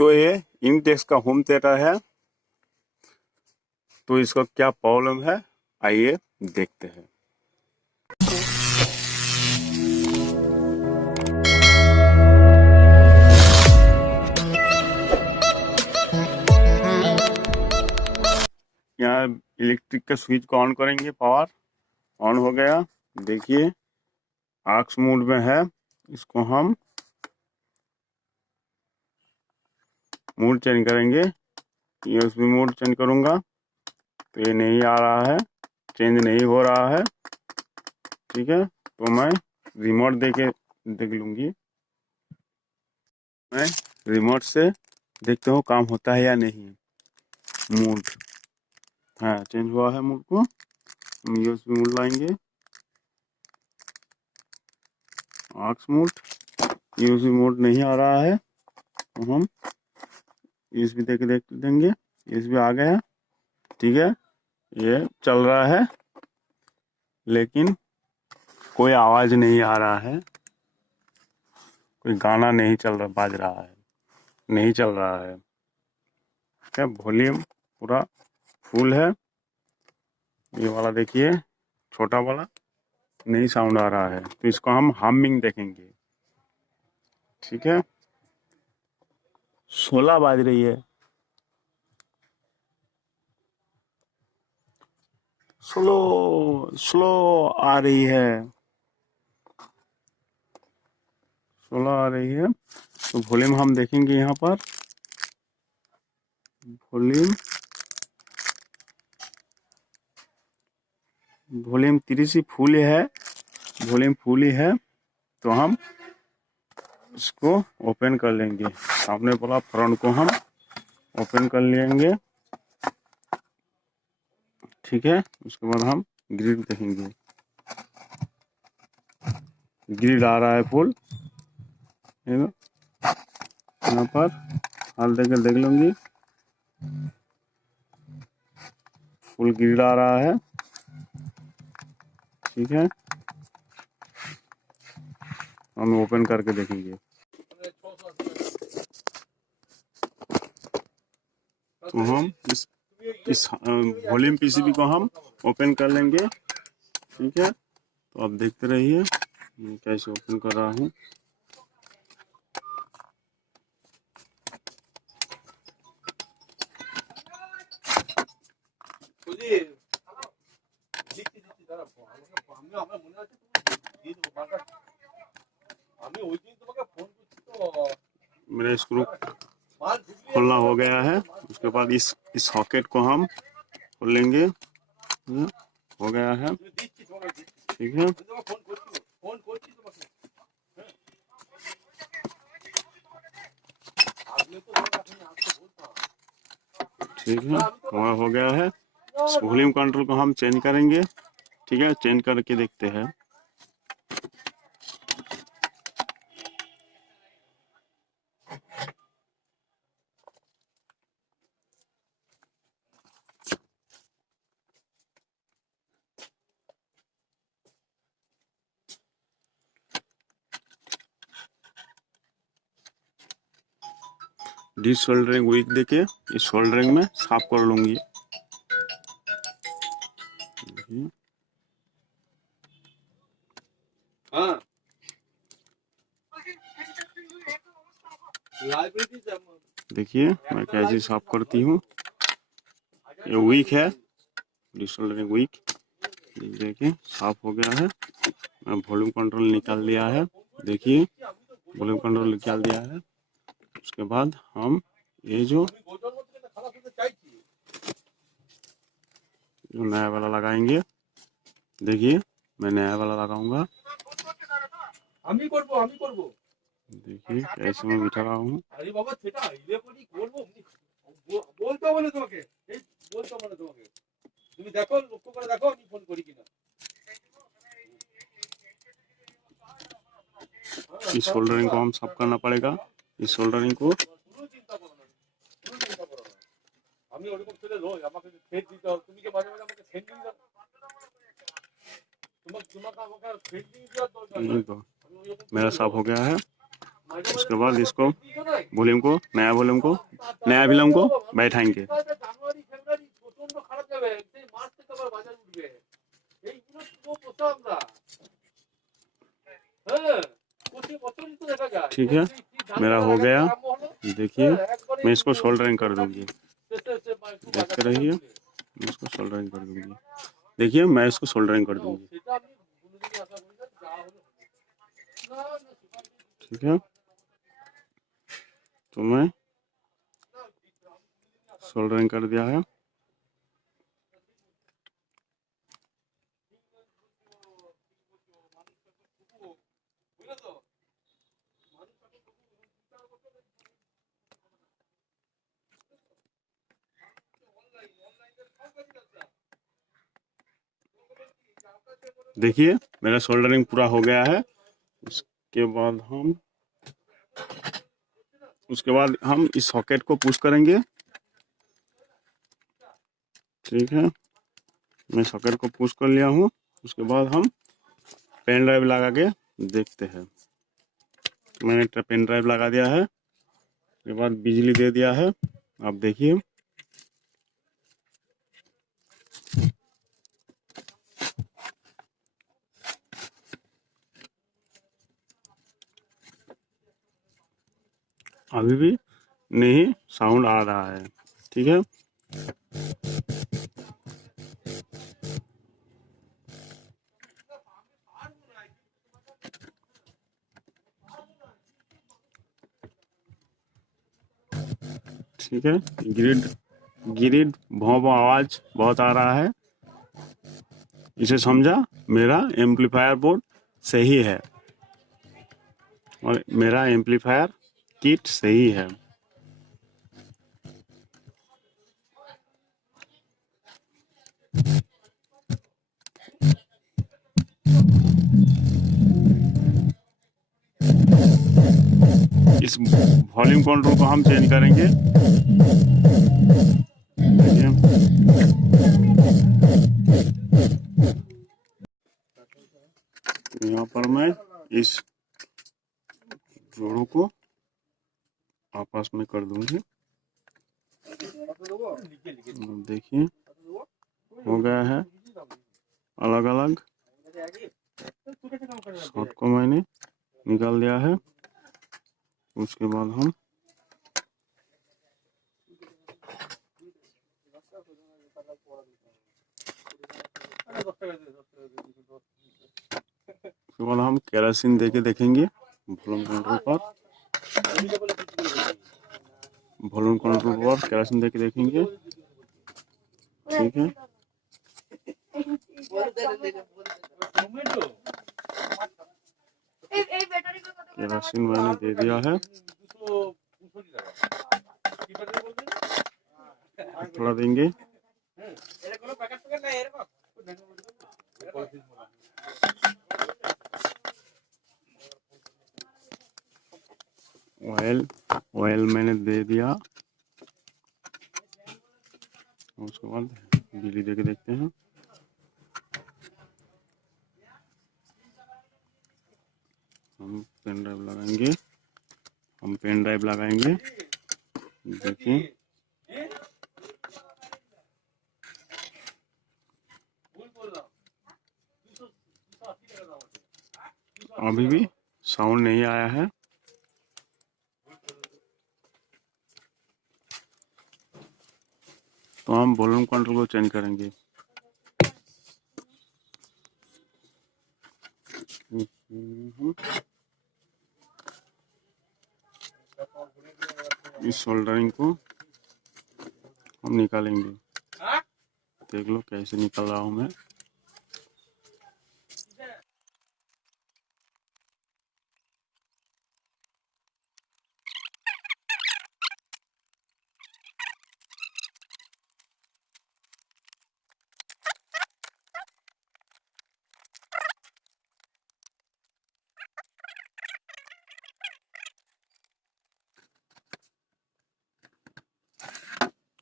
तो ये इनटेक्स का होम थिएटर है। तो इसका क्या प्रॉब्लम है, आइए देखते हैं। यहाँ इलेक्ट्रिक का स्विच को ऑन करेंगे, पावर ऑन हो गया। देखिए आक्स मोड में है, इसको हम मोड चेंज करेंगे। यूएसबी मोड चेंज करूंगा तो ये नहीं आ रहा है, चेंज नहीं हो रहा है। ठीक है, तो मैं रिमोट देख लूंगी। मैं रिमोट से देखते हो काम होता है या नहीं। मूड, हाँ चेंज हुआ है मूड को। हम यूएसबी मोड लाएंगे, आक्स मोड। यूएसबी मोड नहीं आ रहा है तो हम यूएसबी देख देंगे। यूएसबी आ गया, ठीक है, ये चल रहा है लेकिन कोई आवाज नहीं आ रहा है, कोई गाना नहीं बाज रहा है, नहीं चल रहा है। क्या वॉल्यूम पूरा फुल है। ये वाला देखिए, छोटा वाला नहीं साउंड आ रहा है, तो इसको हम हमिंग देखेंगे। ठीक है, 16 बाज रही है, स्लो स्लो आ रही है, 16 आ रही है। तो वॉल्यूम हम देखेंगे यहाँ पर। वॉल्यूम 30 ही फुल है, वॉल्यूम फुल ही है। तो हम इसको ओपन कर लेंगे, सामने वाला फ्रंट को हम ओपन कर लेंगे। ठीक है, उसके बाद हम ग्रिड देखेंगे। ग्रिड आ रहा है फुल, यहाँ पर हाल देख लूंगी, फुल ग्रिड आ रहा है। ठीक है, हम ओपन करके देखेंगे। तो हम इस वॉल्यूम पीसीबी को हम ओपन कर लेंगे। ठीक है, तो आप देखते रहिए मैं कैसे ओपन कर रहा हूँ। मेरा स्क्रू खोलना हो गया है। उसके बाद इस सॉकेट को हम खोल लेंगे। हो गया है, ठीक है। ठीक है, हमारा हो गया है। वॉल्यूम कंट्रोल को हम चेंज करेंगे। ठीक है, चेंज करके देखते हैं। डी सोल्डरिंग विक देके इस सोल्डरिंग में साफ कर लूंगी। देखिए मैं कैसे साफ करती हूँ। ये वीक है, डी सोल्डरिंग वीक। देखिए साफ हो गया है। मैं वॉल्यूम कंट्रोल निकाल लिया है। देखिए वॉल्यूम कंट्रोल निकाल दिया है। उसके बाद हम ये जो नया वाला लगाएंगे। देखिए मैं नया वाला लगाऊंगा। देखिए कैसे मैं बिठा रहा हूँ। इस सोल्डरिंग को हम साफ करना पड़ेगा। इस सोल्डरिंग को तो मेरा साफ हो गया है। उसके बाद इसको वॉल्यूम को नया वॉल्यूम को बैठाएंगे। ठीक है, मेरा हो गया। देखिए मैं इसको सोल्डरिंग कर दूंगी, देखते रहिए। मैं इसको सोल्डरिंग कर दूंगी, देखिए मैं इसको सोल्डरिंग कर दूंगी। ठीक है, तो मैं सोल्डरिंग कर दिया है। देखिए मेरा सोल्डरिंग पूरा हो गया है। उसके बाद हम इस सॉकेट को पुश करेंगे। ठीक है, मैं सॉकेट को पुश कर लिया हूँ। उसके बाद हम पेन ड्राइव लगा के देखते हैं। मैंने पेन ड्राइव लगा दिया है, उसके बाद बिजली दे दिया है। आप देखिए अभी भी नहीं साउंड आ रहा है। ठीक है, ठीक है। ग्रिड ग्रिड भौं भौं आवाज बहुत आ रहा है। इसे समझा, मेरा एम्पलीफायर बोर्ड सही है और मेरा एम्पलीफायर किट सही है। इस वॉल्यूम कंट्रोल को हम चेंज करेंगे। यहाँ पर मैं इस जोड़ों को आपस में कर दूंगी। देखिए हो गया है अलग अलग। शॉर्ट को मैंने निकाल दिया है। उसके बाद हम केरोसिन देके देखेंगे वॉल्यूम कंट्रोल पर। वॉल्यूम कंट्रोल पर केरोसिन देके देखेंगे। ठीक है, केरोसिन मैंने दे दिया है। थोड़ा देंगे। ऑयल मैंने दे दिया। उसके बाद बिजली देके देखते हैं। हम पेन ड्राइव लगाएंगे। देखिए अभी भी साउंड नहीं आया है। तो हम वॉल्यूम कंट्रोल को चेंज करेंगे। इस सोल्डरिंग को हम निकालेंगे। देख लो कैसे निकल रहा हूँ मैं।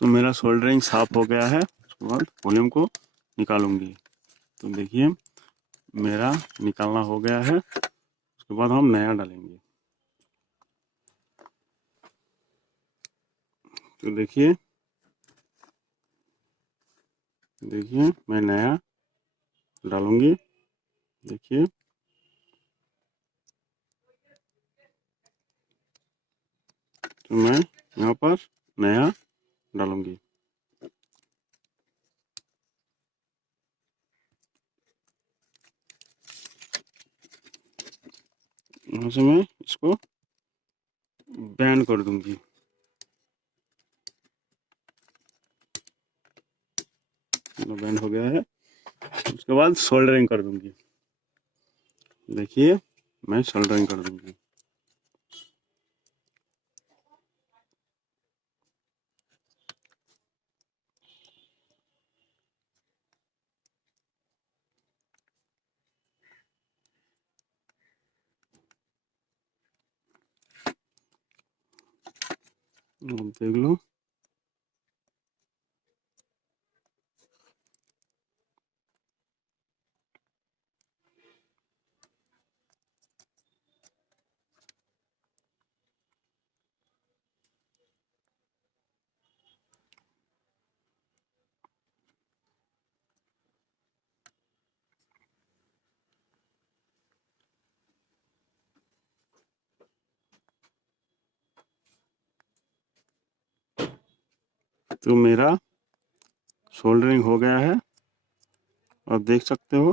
तो मेरा सोल्डरिंग साफ हो गया है। उसके बाद वॉल्यूम को निकालूंगी। तो देखिए मेरा निकालना हो गया है। उसके बाद हम नया डालेंगे। तो देखिए मैं नया डालूंगी। देखिए तो मैं यहाँ पर नया डालूंगी। यहाँ से मैं इसको बैंड कर दूंगी। बैंड हो गया है। उसके बाद सोल्डरिंग कर दूंगी। देखिए मैं सोल्डरिंग कर दूंगी। देख लो तो मेरा सोल्डरिंग हो गया है। आप देख सकते हो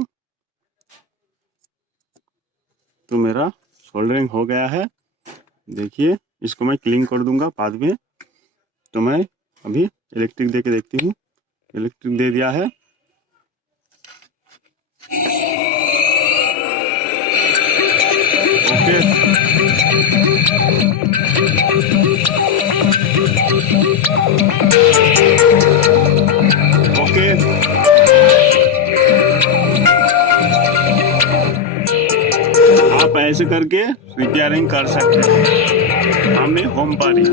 तो मेरा सोल्डरिंग हो गया है। देखिए इसको मैं क्लीन कर दूंगा बाद में। तो मैं अभी इलेक्ट्रिक दे के देखती हूँ। इलेक्ट्रिक दे दिया है। ओके ओके आप ऐसे करके रिपेयरिंग कर सकते हैं हमने होम पर ही।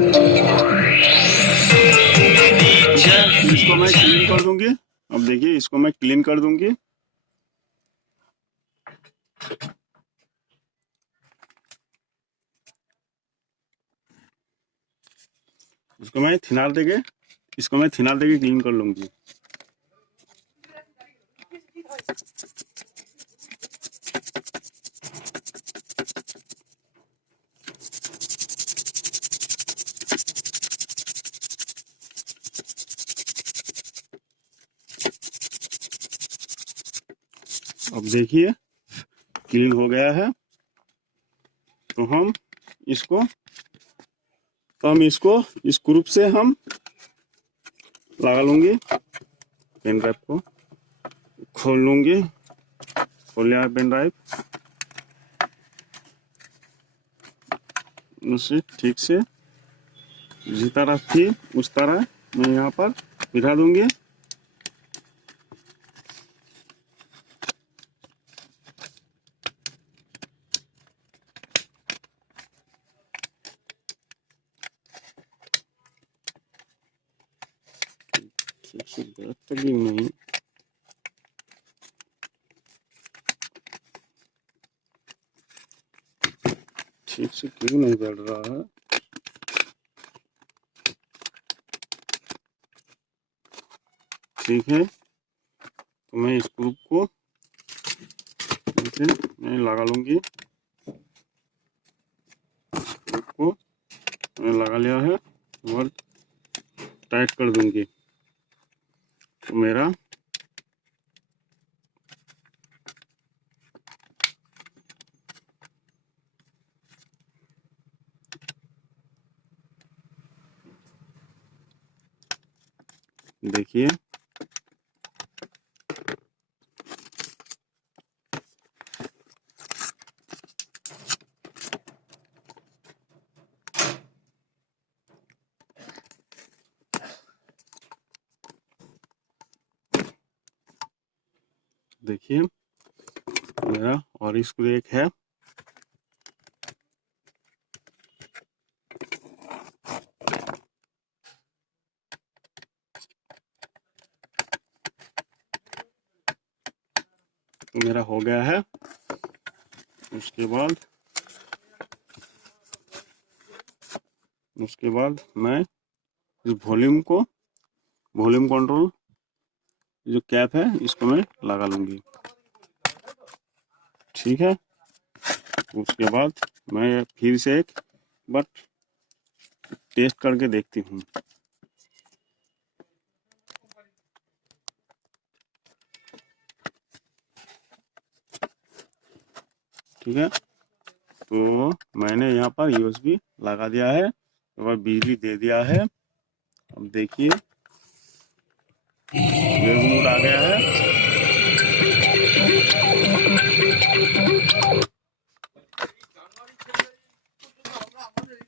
इसको मैं क्लीन कर दूंगी। अब देखिए इसको मैं क्लीन कर दूंगी। इसको मैं थिनार देके क्लीन कर लूंगी। अब देखिए क्लीन हो गया है। तो हम इसको इस ग्रुप से हम लगा लूंगी। पेन ड्राइव को खोल लूंगी। खोल लिया पेन ड्राइव। उसे ठीक से जिस तरह थी उस तरह मैं यहाँ पर बिठा दूंगी। ठीक से बैठ नहीं। ठीक से क्यों नहीं बैठ रहा है? ठीक है तो मैं इस ग्रुप को मैं लगा लूंगी। ग्रुप को मैंने लगा लिया है और टाइट कर दूंगी। तो मेरा देखिए देखिए मेरा और स्क्रू एक है। तो मेरा हो गया है। उसके बाद मैं इस वॉल्यूम कंट्रोल जो कैप है इसको मैं लगा लूँगी। ठीक है, उसके बाद मैं फिर से एक बार टेस्ट करके देखती हूँ। ठीक है, तो मैंने यहाँ पर USB लगा दिया है और बिजली दे दिया है। अब देखिए वेव मोड आ गया है।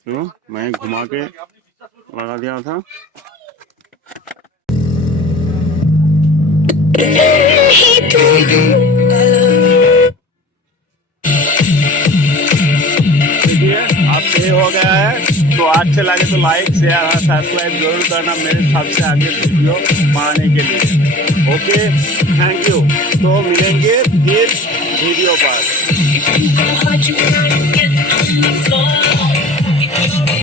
तो मैं घुमा के लगा दिया था। देखिए अब ये हो गया है। तो अच्छे लगे तो लाइक शेयर और सब्सक्राइब जरूर करना मेरे सबसे आगे वीडियो पाने के लिए। Okay, thank you. तो मिलेंगे फिर वीडियो पर।